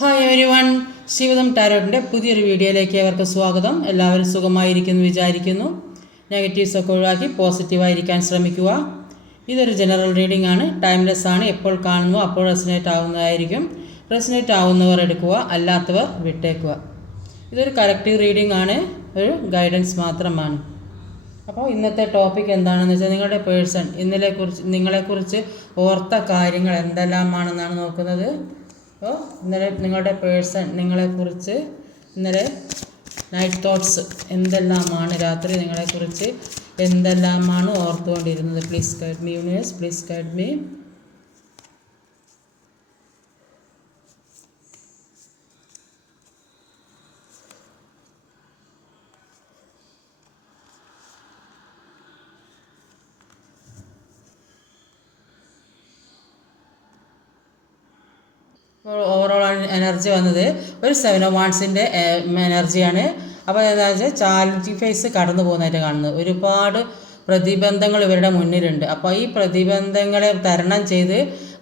Hi every one, ശിവദം ടാരോട്ടിൻ്റെ പുതിയൊരു വീഡിയോയിലേക്ക് അവർക്ക് സ്വാഗതം. എല്ലാവരും സുഖമായിരിക്കുന്നു വിചാരിക്കുന്നു. നെഗറ്റീവ്സൊക്കെ ഒഴിവാക്കി പോസിറ്റീവായിരിക്കാൻ ശ്രമിക്കുക. ഇതൊരു ജനറൽ റീഡിംഗ് ആണ്, ടൈംലെസ് ആണ്. എപ്പോൾ കാണുന്നു അപ്പോൾ റെസിനേറ്റ് ആവുന്നതായിരിക്കും. റെസിനേറ്റ് ആവുന്നവർ എടുക്കുക, അല്ലാത്തവർ വിട്ടേക്കുക. ഇതൊരു കറക്റ്റീവ് റീഡിംഗ് ആണ്, ഒരു ഗൈഡൻസ് മാത്രമാണ്. അപ്പോൾ ഇന്നത്തെ ടോപ്പിക് എന്താണെന്ന് വെച്ചാൽ നിങ്ങളുടെ പേഴ്സൺ നിങ്ങളെക്കുറിച്ച് ഓർത്ത കാര്യങ്ങൾ എന്തെല്ലാമാണെന്നാണ് നോക്കുന്നത്. അപ്പോൾ ഇന്നലെ നിങ്ങളുടെ പേഴ്സൺ നിങ്ങളെക്കുറിച്ച് ഇന്നലെ നൈറ്റ് തോട്ട്സ് എന്തെല്ലാമാണ്, രാത്രി നിങ്ങളെക്കുറിച്ച് എന്തെല്ലാമാണ് ഓർത്തുകൊണ്ടിരുന്നത്. Please guide me universe, please guide me. Overall energy വന്നത് ഒരു 7 ഓഫ് വാണ്ട്സിൻ്റെ എനർജിയാണ്. അപ്പോൾ എന്താണെന്ന് വെച്ചാൽ ചാലഞ്ചിങ് ഫേസ് കടന്നു പോകുന്നതായിട്ട് കാണുന്നത്. ഒരുപാട് പ്രതിബന്ധങ്ങൾ ഇവരുടെ മുന്നിലുണ്ട്. അപ്പോൾ ഈ പ്രതിബന്ധങ്ങളെ തരണം ചെയ്ത്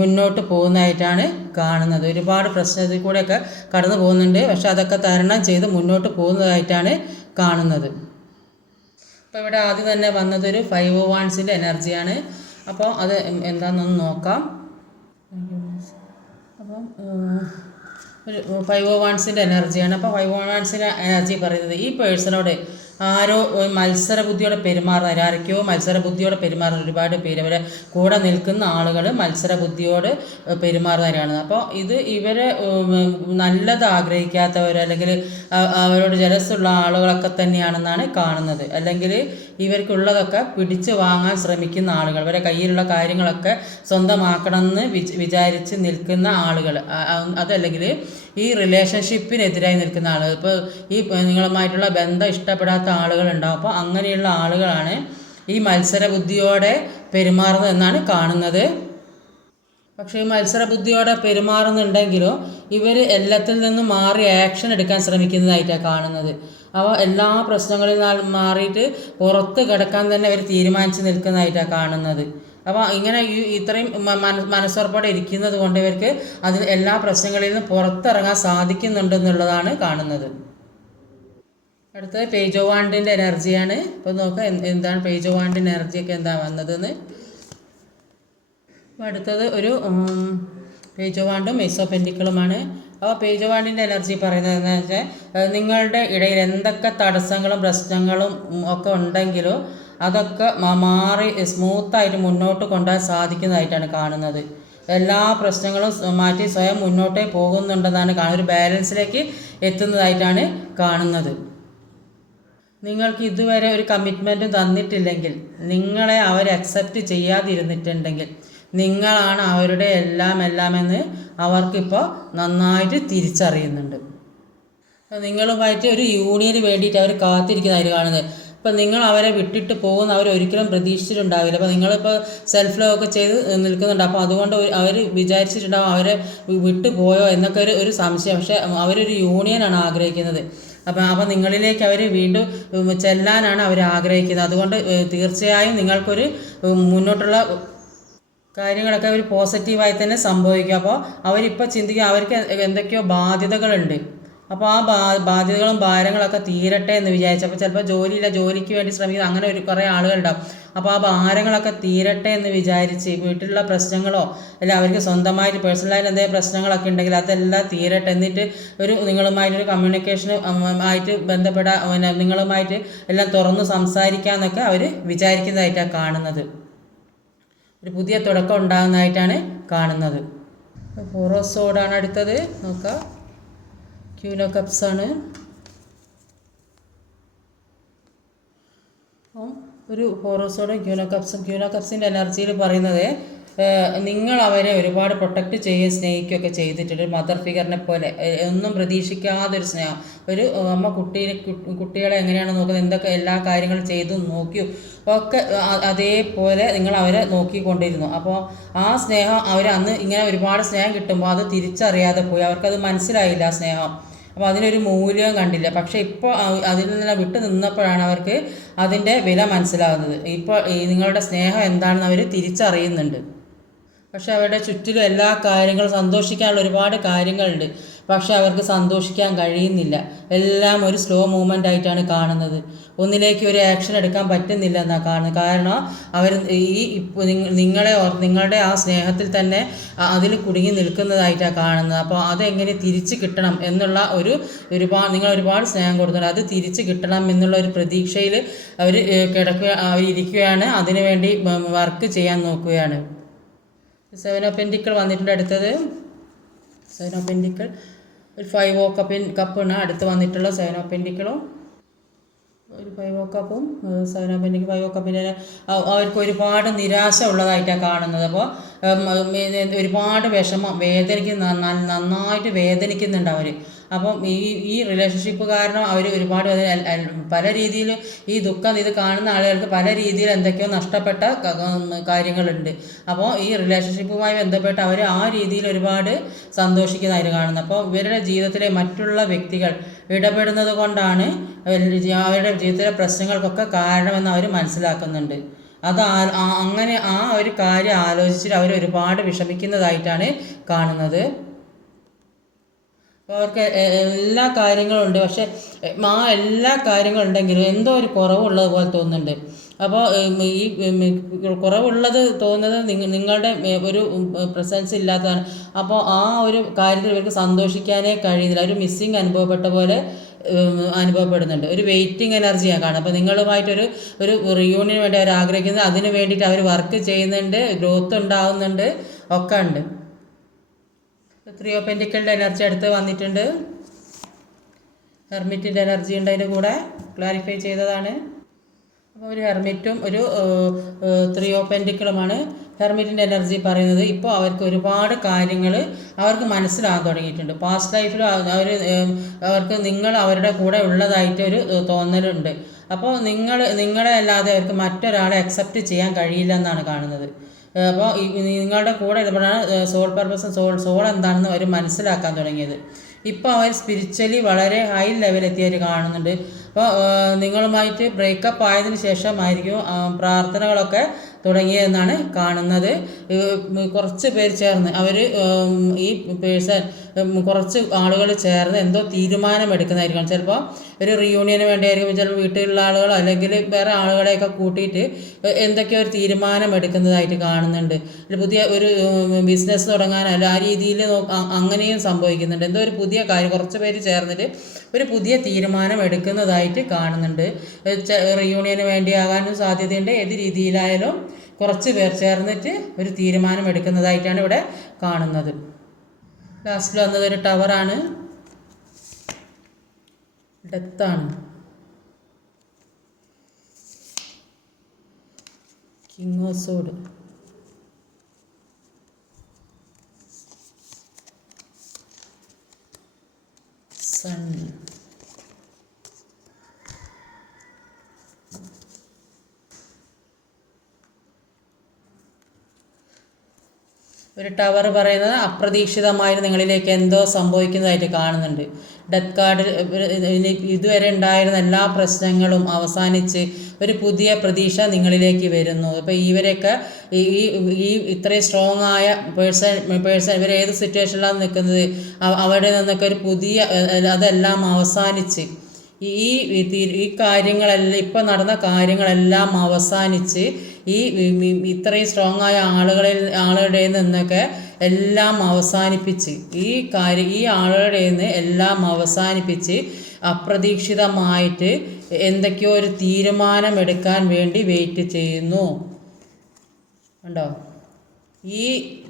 മുന്നോട്ട് പോകുന്നതായിട്ടാണ് കാണുന്നത്. ഒരുപാട് പ്രശ്നത്തിൽ കൂടെയൊക്കെ കടന്നു പോകുന്നുണ്ട്, പക്ഷെ അതൊക്കെ തരണം ചെയ്ത് മുന്നോട്ട് പോകുന്നതായിട്ടാണ് കാണുന്നത്. അപ്പോൾ ഇവിടെ ആദ്യം തന്നെ വന്നതൊരു 5 ഓഫ് വാണ്ട്സിൻ്റെ എനർജിയാണ്. അപ്പോൾ അത് എന്താണെന്നൊന്ന് നോക്കാം. അപ്പം ഒരു 5 ഓഫ് വാണ്ട്സിൻ്റെ എനർജിയാണ്. അപ്പോൾ 5 ഓഫ് വാണ്ട്സിൻ്റെ എനർജി പറയുന്നത് ഈ പേഴ്സണോട് ആരോ മത്സര ബുദ്ധിയോടെ പെരുമാറുന്നവർ, ആരൊക്കെയോ മത്സര ബുദ്ധിയോടെ പെരുമാറുന്ന ഒരുപാട് പേര്, അവരെ കൂടെ നിൽക്കുന്ന ആളുകൾ മത്സര ബുദ്ധിയോട് പെരുമാറുന്നവരാണ്. അപ്പോൾ ഇവരെ നല്ലത് ആഗ്രഹിക്കാത്തവർ, അല്ലെങ്കിൽ അവരോട് ജലസുള്ള ആളുകളൊക്കെ തന്നെയാണെന്നാണ് കാണുന്നത്. അല്ലെങ്കിൽ ഇവർക്കുള്ളതൊക്കെ പിടിച്ചു വാങ്ങാൻ ശ്രമിക്കുന്ന ആളുകൾ, ഇവരെ കയ്യിലുള്ള കാര്യങ്ങളൊക്കെ സ്വന്തമാക്കണമെന്ന് വിചാരിച്ച് നിൽക്കുന്ന ആളുകൾ, അതല്ലെങ്കിൽ ഈ റിലേഷൻഷിപ്പിനെതിരായി നിൽക്കുന്ന ആളുകൾ. ഇപ്പോൾ ഈ നിങ്ങളുമായിട്ടുള്ള ബന്ധം ഇഷ്ടപ്പെടാത്ത ആളുകളുണ്ടാവും. അപ്പോൾ അങ്ങനെയുള്ള ആളുകളാണ് ഈ മത്സര ബുദ്ധിയോടെ പെരുമാറുന്നത് എന്നാണ് കാണുന്നത്. പക്ഷേ ഈ മത്സര ബുദ്ധിയോടെ പെരുമാറുന്നുണ്ടെങ്കിലും ഇവർ എല്ലാത്തിൽ നിന്നും മാറി ആക്ഷൻ എടുക്കാൻ ശ്രമിക്കുന്നതായിട്ടാണ് കാണുന്നത്. അപ്പോൾ എല്ലാ പ്രശ്നങ്ങളിൽ നിന്നും മാറിയിട്ട് പുറത്ത് കിടക്കാൻ തന്നെ അവർ തീരുമാനിച്ച് നിൽക്കുന്നതായിട്ടാണ് കാണുന്നത്. അപ്പോൾ ഇങ്ങനെ ഇത്രയും മനസ്സുറപ്പോടെ ഇരിക്കുന്നത് കൊണ്ട് ഇവർക്ക് അതിന് എല്ലാ പ്രശ്നങ്ങളിൽ നിന്നും പുറത്തിറങ്ങാൻ സാധിക്കുന്നുണ്ടെന്നുള്ളതാണ് കാണുന്നത്. അടുത്തത് പേജ് ഓഫ് വാണ്ടിൻ്റെ എനർജിയാണ്. ഇപ്പോൾ നോക്കാം എന്താണ് പേജ് ഓഫ് വാണ്ടിൻ്റെ എനർജിയൊക്കെ എന്താ വന്നതെന്ന്. അപ്പോൾ അടുത്തത് ഒരു പേജ് ഓഫ് വാണ്ടും എയ്സ് ഓഫ് പെന്റിക്കിളുമാണ്. അപ്പോൾ പേജ് ഓഫ് വാണ്ടിൻ്റെ എനർജി പറയുന്നത് എന്താണെന്ന് വെച്ചാൽ നിങ്ങളുടെ ഇടയിൽ എന്തൊക്കെ തടസ്സങ്ങളും പ്രശ്നങ്ങളും ഒക്കെ ഉണ്ടെങ്കിലോ അതൊക്കെ മാറി സ്മൂത്തായിട്ട് മുന്നോട്ട് കൊണ്ടുപോകാൻ സാധിക്കുന്നതായിട്ടാണ് കാണുന്നത്. എല്ലാ പ്രശ്നങ്ങളും മാറ്റി സ്വയം മുന്നോട്ടേ പോകുന്നുണ്ടെന്നാണ് ഒരു ബാലൻസിലേക്ക് എത്തുന്നതായിട്ടാണ് കാണുന്നത്. നിങ്ങൾക്ക് ഇതുവരെ ഒരു കമ്മിറ്റ്മെൻറ്റും തന്നിട്ടില്ലെങ്കിൽ, നിങ്ങളെ അവർ അക്സെപ്റ്റ് ചെയ്യാതിരുന്നിട്ടുണ്ടെങ്കിൽ, നിങ്ങളാണ് അവരുടെ എല്ലാമെന്ന് അവർക്കിപ്പോൾ നന്നായിട്ട് തിരിച്ചറിയുന്നുണ്ട്. നിങ്ങളുമായിട്ട് ഒരു യൂണിയന് വേണ്ടിയിട്ട് അവർ കാത്തിരിക്കുന്നതായിട്ട് കാണുന്നത്. ഇപ്പം നിങ്ങൾ അവരെ വിട്ടിട്ട് പോകുന്ന അവരൊരിക്കലും പ്രതീക്ഷിച്ചിട്ടുണ്ടാവില്ല. അപ്പോൾ നിങ്ങളിപ്പോൾ സെൽഫ് ലവ് ഒക്കെ ചെയ്ത് നിൽക്കുന്നുണ്ട്. അപ്പോൾ അതുകൊണ്ട് അവർ വിചാരിച്ചിട്ടുണ്ടാവും അവരെ വിട്ടു പോയോ എന്നൊക്കെ ഒരു സംശയം. പക്ഷേ അവരൊരു യൂണിയനാണ് ആഗ്രഹിക്കുന്നത്. അപ്പോൾ നിങ്ങളിലേക്ക് അവർ വീണ്ടും ചെല്ലാനാണ് അവർ ആഗ്രഹിക്കുന്നത്. അതുകൊണ്ട് തീർച്ചയായും നിങ്ങൾക്കൊരു മുന്നോട്ടുള്ള കാര്യങ്ങളൊക്കെ അവർ പോസിറ്റീവായി തന്നെ സംഭവിക്കും. അപ്പോൾ അവരിപ്പോൾ ചിന്തിക്കുക അവർക്ക് എന്തൊക്കെയോ ബാധ്യതകളുണ്ട്. അപ്പോൾ ആ ബാധ്യതകളും ഭാരങ്ങളൊക്കെ തീരട്ടെ എന്ന് വിചാരിച്ചു. ചിലപ്പോൾ ജോലിക്ക് വേണ്ടി ശ്രമിക്കുന്ന അങ്ങനെ കുറേ ആളുകളുണ്ടാവും. അപ്പോൾ ആ ഭാരങ്ങളൊക്കെ തീരട്ടെ എന്ന് വിചാരിച്ച് വീട്ടിലുള്ള പ്രശ്നങ്ങളോ അല്ലെങ്കിൽ അവർക്ക് സ്വന്തമായിട്ട് പേഴ്സണലായിട്ട് എന്തെങ്കിലും പ്രശ്നങ്ങളൊക്കെ ഉണ്ടെങ്കിൽ അതെല്ലാം തീരട്ടെ, എന്നിട്ട് നിങ്ങളുമായിട്ടൊരു കമ്മ്യൂണിക്കേഷന് ആയിട്ട് ബന്ധപ്പെടാൻ, നിങ്ങളുമായിട്ട് എല്ലാം തുറന്ന് സംസാരിക്കാമെന്നൊക്കെ അവർ വിചാരിക്കുന്നതായിട്ടാണ് കാണുന്നത്. ഒരു പുതിയ തുടക്കം ഉണ്ടാകുന്നതായിട്ടാണ് കാണുന്നത്. ഫോറോസോഡാണ് അടുത്തത്. നോക്കാം, ക്യൂൻ ഓഫ് കപ്സ് ആണ്. ഒരു ഫോറോസോഡും ക്യൂൻ ഓഫ് കപ്സിൻ്റെ എനർജിയിൽ പറയുന്നത് നിങ്ങൾ അവരെ ഒരുപാട് പ്രൊട്ടക്റ്റ് ചെയ്യുകയും സ്നേഹിക്കുകയൊക്കെ ചെയ്തിട്ടുണ്ട്. ഒരു മദർ ഫിഗറിനെ പോലെ ഒന്നും പ്രതീക്ഷിക്കാതൊരു സ്നേഹം. ഒരു അമ്മ കുട്ടികളെ എങ്ങനെയാണ് നോക്കുന്നത്, എന്തൊക്കെ എല്ലാ കാര്യങ്ങളും ചെയ്തു നോക്കിയോ ഒക്കെ അതേപോലെ നിങ്ങൾ അവരെ നോക്കിക്കൊണ്ടിരുന്നു. അപ്പോൾ ആ സ്നേഹം അന്ന് ഇങ്ങനെ ഒരുപാട് സ്നേഹം കിട്ടുമ്പോൾ അത് തിരിച്ചറിയാതെ പോയി. അവർക്കത് മനസ്സിലായില്ല ആ സ്നേഹം. അപ്പോൾ അതിനൊരു മൂല്യം കണ്ടില്ല. പക്ഷേ ഇപ്പോൾ അതിൽ നിന്നെല്ലാം വിട്ടു നിന്നപ്പോഴാണ് അവർക്ക് അതിൻ്റെ വില മനസ്സിലാകുന്നത്. ഇപ്പോൾ നിങ്ങളുടെ സ്നേഹം എന്താണെന്ന് അവർ തിരിച്ചറിയുന്നുണ്ട്. പക്ഷെ അവരുടെ ചുറ്റിലും എല്ലാ കാര്യങ്ങളും സന്തോഷിക്കാനുള്ള ഒരുപാട് കാര്യങ്ങളുണ്ട്. പക്ഷെ അവർക്ക് സന്തോഷിക്കാൻ കഴിയുന്നില്ല. എല്ലാം ഒരു സ്ലോ മൂവ്മെൻ്റ് ആയിട്ടാണ് കാണുന്നത്. ഒന്നിലേക്ക് ഒരു ആക്ഷൻ എടുക്കാൻ പറ്റുന്നില്ല എന്നാണ് കാണുന്നത്. കാരണം അവർ നിങ്ങളുടെ ആ സ്നേഹത്തിൽ തന്നെ അതിൽ കുടുങ്ങി നിൽക്കുന്നതായിട്ടാണ് കാണുന്നത്. അപ്പോൾ അതെങ്ങനെ തിരിച്ച് കിട്ടണം എന്നുള്ള നിങ്ങൾ ഒരുപാട് സ്നേഹം കൊടുക്കുന്നുണ്ട്, അത് തിരിച്ച് കിട്ടണം എന്നുള്ള ഒരു പ്രതീക്ഷയിൽ അവരിയ്ക്കുകയാണ്. അതിനുവേണ്ടി വർക്ക് ചെയ്യാൻ നോക്കുകയാണ്. 7 ഓഫ് പെൻറ്റിക്കിൾ വന്നിട്ടുണ്ട്. അടുത്തത് 7 ഓഫ് പെൻറ്റിക്കിൾ, ഒരു 5 ഓഫ് കപ്പാണ് അടുത്ത് വന്നിട്ടുള്ള 7 ഓഫ് പെൻറ്റിക്കിളും. ഒരു 5 ഓഫ് കപ്പും 7 ഓഫ് പെൻറ്റിക്കിൾ. 5 ഓഫ് കപ്പിൻ്റെ അവർക്ക് ഒരുപാട് നിരാശ ഉള്ളതായിട്ടാണ് കാണുന്നത്. അപ്പോൾ ഒരുപാട് വിഷമം, നന്നായിട്ട് വേദനിക്കുന്നുണ്ട് അവർ. അപ്പം ഈ റിലേഷൻഷിപ്പ് കാരണം അവർ ഒരുപാട് പല രീതിയിൽ ഈ ദുഃഖം ഇത് കാണുന്ന ആളുകൾക്ക് പല രീതിയിൽ എന്തൊക്കെയോ നഷ്ടപ്പെട്ട കാര്യങ്ങളുണ്ട്. അപ്പോൾ ഈ റിലേഷൻഷിപ്പുമായി ബന്ധപ്പെട്ട് അവർ ആ രീതിയിൽ ഒരുപാട് സന്തോഷിക്കുന്നതായിട്ട് കാണുന്നത്. അപ്പോൾ ഇവരുടെ ജീവിതത്തിലെ മറ്റുള്ള വ്യക്തികൾ ഇടപെടുന്നത് കൊണ്ടാണ് അവരുടെ ജീവിതത്തിലെ പ്രശ്നങ്ങൾക്കൊക്കെ കാരണമെന്ന് അവർ മനസ്സിലാക്കുന്നുണ്ട്. അങ്ങനെ ആ ഒരു കാര്യം ആലോചിച്ചിട്ട് അവർ ഒരുപാട് വിഷമിക്കുന്നതായിട്ടാണ് കാണുന്നത്. അപ്പോൾ അവർക്ക് എല്ലാ കാര്യങ്ങളും ഉണ്ട്, പക്ഷെ ആ എല്ലാ കാര്യങ്ങളും ഉണ്ടെങ്കിലും എന്തോ ഒരു കുറവുള്ളത് പോലെ തോന്നുന്നുണ്ട്. അപ്പോൾ ഈ കുറവുള്ളത് തോന്നുന്നത് നിങ്ങളുടെ ഒരു പ്രസൻസ് ഇല്ലാത്തതാണ്. അപ്പോൾ ആ ഒരു കാര്യത്തിൽ ഇവർക്ക് സന്തോഷിക്കാനേ കഴിയുന്നില്ല. ഒരു മിസ്സിങ് അനുഭവപ്പെട്ട പോലെ അനുഭവപ്പെടുന്നുണ്ട്. ഒരു വെയിറ്റിംഗ് എനർജിയാണ് കാണുന്നത്. അപ്പോൾ നിങ്ങളുമായിട്ടൊരു റിയൂണിയന് വേണ്ടി അവർ ആഗ്രഹിക്കുന്നത്, അതിന് വേണ്ടിയിട്ട് അവർ വർക്ക് ചെയ്യുന്നുണ്ട്, ഗ്രോത്ത് ഉണ്ടാവുന്നുണ്ട്, ഒക്കെ ഉണ്ട്. 3 ഓഫ് പെൻറ്റിക്കിളിൻ്റെ എനർജി അടുത്ത് വന്നിട്ടുണ്ട്. ഹെർമിറ്റിൻ്റെ എനർജി ഉണ്ട് അതിൻ്റെ കൂടെ, ക്ലാരിഫൈ ചെയ്തതാണ്. അപ്പോൾ ഒരു ഹെർമിറ്റും ഒരു 3 ഓഫ് പെൻറ്റിക്കിളുമാണ്. ഹെർമിറ്റിൻ്റെ എനർജി പറയുന്നത് ഇപ്പോൾ അവർക്ക് ഒരുപാട് കാര്യങ്ങൾ അവർക്ക് മനസ്സിലാകാൻ തുടങ്ങിയിട്ടുണ്ട്. പാസ്റ്റ് ലൈഫിൽ അവർക്ക് നിങ്ങൾ അവരുടെ കൂടെ ഉള്ളതായിട്ട് ഒരു തോന്നലുണ്ട്. അപ്പോൾ നിങ്ങളെ അല്ലാതെ അവർക്ക് മറ്റൊരാളെ അക്സെപ്റ്റ് ചെയ്യാൻ കഴിയില്ല എന്നാണ് കാണുന്നത്. അപ്പോൾ നിങ്ങളുടെ കൂടെ ഇടപെടാൻ സോൾ പർപ്പസും സോൾ എന്താണെന്ന് അവർ മനസ്സിലാക്കാൻ തുടങ്ങിയത്. ഇപ്പോൾ അവർ സ്പിരിച്വലി വളരെ ഹൈ ലെവലെത്തിയവർ കാണുന്നുണ്ട്. അപ്പോൾ നിങ്ങളുമായിട്ട് ബ്രേക്കപ്പ് ആയതിനു ശേഷമായിരിക്കും പ്രാർത്ഥനകളൊക്കെ തുടങ്ങിയതെന്നാണ് കാണുന്നത്. കുറച്ച് പേര് ചേർന്ന് ഈ പേഴ്സൺ കുറച്ച് ആളുകൾ ചേർന്ന് എന്തോ തീരുമാനമെടുക്കുന്നതായിരിക്കും. ചിലപ്പോൾ ഒരു റിയൂണിയന് വേണ്ടിയായിരിക്കും, ചിലപ്പോൾ വീട്ടിലുള്ള ആളുകളോ അല്ലെങ്കിൽ വേറെ ആളുകളെയൊക്കെ കൂട്ടിയിട്ട് എന്തൊക്കെയോ ഒരു തീരുമാനം എടുക്കുന്നതായിട്ട് കാണുന്നുണ്ട്. പുതിയ ഒരു ബിസിനസ് തുടങ്ങാനോ അല്ല ആ രീതിയിൽ അങ്ങനെയും സംഭവിക്കുന്നുണ്ട്. എന്തോ ഒരു പുതിയ കാര്യം കുറച്ച് പേര് ചേർന്നിട്ട് ഒരു പുതിയ തീരുമാനം എടുക്കുന്നതായിട്ട് കാണുന്നുണ്ട്. റിയൂണിയന് വേണ്ടിയാകാനും സാധ്യതയുണ്ട്. ഏത് രീതിയിലായാലും കുറച്ച് പേർ ചേർന്നിട്ട് ഒരു തീരുമാനം എടുക്കുന്നതായിട്ടാണ് ഇവിടെ കാണുന്നത്. ലാസ്റ്റിൽ വന്നത് ഒരു ടവറാണ്, ഡെത്താണ്, കിങ് ഓഫ് സോഡ്, സൺ, ഒരു ടവർ പറയുന്നത് അപ്രതീക്ഷിതമായി നിങ്ങളിലേക്ക് എന്തോ സംഭവിക്കുന്നതായിട്ട് കാണുന്നുണ്ട്. ഡെത്ത് കാർഡിൽ ഇതുവരെ ഉണ്ടായിരുന്ന എല്ലാ പ്രശ്നങ്ങളും അവസാനിച്ച് ഒരു പുതിയ പ്രതീക്ഷ നിങ്ങളിലേക്ക് വരുന്നു. അപ്പോൾ ഇവരൊക്കെ ഈ ഇത്രയും സ്ട്രോങ് ആയ പേഴ്സൺ ഇവർ ഏത് സിറ്റുവേഷനിലാണ് നിൽക്കുന്നത്, അവിടെ നിന്നൊക്കെ ഒരു പുതിയ അതെല്ലാം അവസാനിച്ച് ഈ കാര്യങ്ങളെല്ലാം ഇപ്പോൾ നടന്ന കാര്യങ്ങളെല്ലാം അവസാനിച്ച് ഇത്രയും സ്ട്രോങ് ആയ ആളുകളുടെ നിന്നൊക്കെ എല്ലാം അവസാനിപ്പിച്ച് ഈ ആളുകളുടെ നിന്ന് എല്ലാം അവസാനിപ്പിച്ച് അപ്രതീക്ഷിതമായിട്ട് എന്തൊക്കെയോ ഒരു തീരുമാനമെടുക്കാൻ വേണ്ടി വെയിറ്റ് ചെയ്യുന്നു. ഉണ്ടോ? ഈ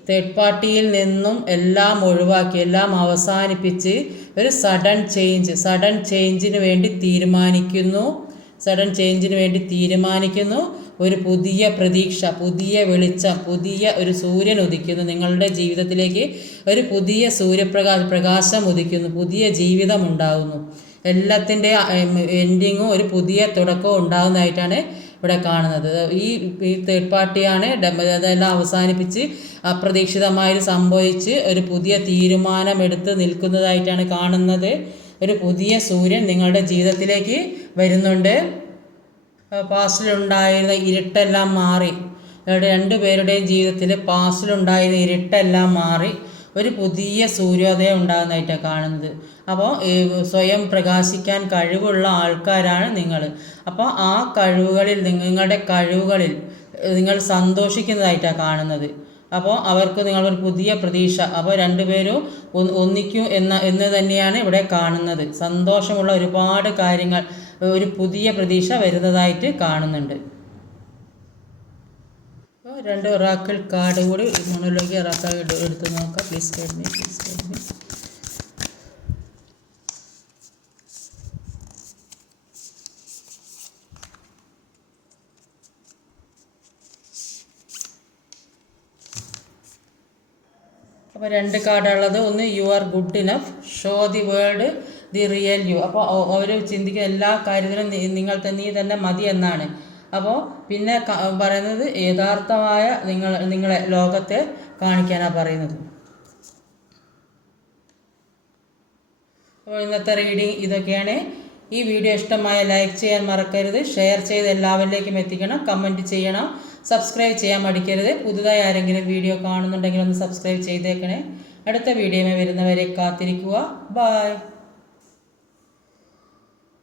തേർഡ് പാർട്ടിയിൽ നിന്നും എല്ലാം ഒഴിവാക്കി എല്ലാം അവസാനിപ്പിച്ച് ഒരു സഡൻ ചേഞ്ചിന് വേണ്ടി തീരുമാനിക്കുന്നു. ഒരു പുതിയ പ്രതീക്ഷ, പുതിയ വെളിച്ചം, പുതിയ ഒരു സൂര്യൻ ഉദിക്കുന്നു. നിങ്ങളുടെ ജീവിതത്തിലേക്ക് ഒരു പുതിയ പ്രകാശം ഉദിക്കുന്നു. പുതിയ ജീവിതം ഉണ്ടാകുന്നു. എല്ലാത്തിൻ്റെ എൻഡിങ്ങും ഒരു പുതിയ തുടക്കവും ഉണ്ടാകുന്നതായിട്ടാണ് ഇവിടെ കാണുന്നത്. ഈ തേർഡ് പാർട്ടിയാണ് അതെല്ലാം അവസാനിപ്പിച്ച് അപ്രതീക്ഷിതമായി സംഭവിച്ച് ഒരു പുതിയ തീരുമാനമെടുത്ത് നിൽക്കുന്നതായിട്ടാണ് കാണുന്നത്. ഒരു പുതിയ സൂര്യൻ നിങ്ങളുടെ ജീവിതത്തിലേക്ക് വരുന്നുണ്ട്. പാസ്റ്റിലുണ്ടായിരുന്ന ഇരുട്ടെല്ലാം മാറി, രണ്ടുപേരുടെയും ജീവിതത്തിൽ പാസ്റ്റിലുണ്ടായിരുന്ന ഇരുട്ടെല്ലാം മാറി ഒരു പുതിയ സൂര്യോദയം ഉണ്ടാകുന്നതായിട്ടാണ് കാണുന്നത്. അപ്പോൾ സ്വയം പ്രകാശിക്കാൻ കഴിവുള്ള ആൾക്കാരാണ് നിങ്ങൾ. അപ്പോൾ ആ കഴിവുകളിൽ നിങ്ങളുടെ കഴിവുകളിൽ നിങ്ങൾ സന്തോഷിക്കുന്നതായിട്ടാണ് കാണുന്നത്. അപ്പോൾ അവർക്ക് നിങ്ങളൊരു പുതിയ പ്രതീക്ഷ, അപ്പോൾ രണ്ടുപേരും ഒന്നിക്കൂ എന്ന് തന്നെയാണ് ഇവിടെ കാണുന്നത്. സന്തോഷമുള്ള ഒരുപാട് കാര്യങ്ങൾ, ഒരു പുതിയ പ്രതീക്ഷ വരുന്നതായിട്ട് കാണുന്നുണ്ട്. അപ്പോൾ 2 ഒറാക്കിൾ കാർഡ് കൂടി മോണോലോഗി ഒറാക്കിൾ എടുത്ത് നോക്കാം. Please guide me. അപ്പോൾ 2 കാർഡുള്ളത്, ഒന്ന് you are good enough, show the world the real U. അപ്പോൾ അവർ ചിന്തിക്കുന്ന എല്ലാ കാര്യത്തിലും നീ തന്നെ മതി എന്നാണ്. അപ്പോൾ പിന്നെ പറയുന്നത് യഥാർത്ഥമായ നിങ്ങളെ ലോകത്തെ കാണിക്കാനാണ് പറയുന്നത്. അപ്പോൾ ഇന്നത്തെ റീഡിങ് ഇതൊക്കെയാണ്. ഈ വീഡിയോ ഇഷ്ടമായ ലൈക്ക് ചെയ്യാൻ മറക്കരുത്, ഷെയർ ചെയ്ത് എല്ലാവരിലേക്കും എത്തിക്കണം, കമൻറ്റ് ചെയ്യണം, സബ്സ്ക്രൈബ് ചെയ്യാൻ മടിക്കരുത്. പുതുതായി ആരെങ്കിലും വീഡിയോ കാണുന്നുണ്ടെങ്കിൽ ഒന്ന് സബ്സ്ക്രൈബ് ചെയ്തേക്കണേ. അടുത്ത വീഡിയോയിൽ വരുന്നവരെ കാത്തിരിക്കുക. ബൈ.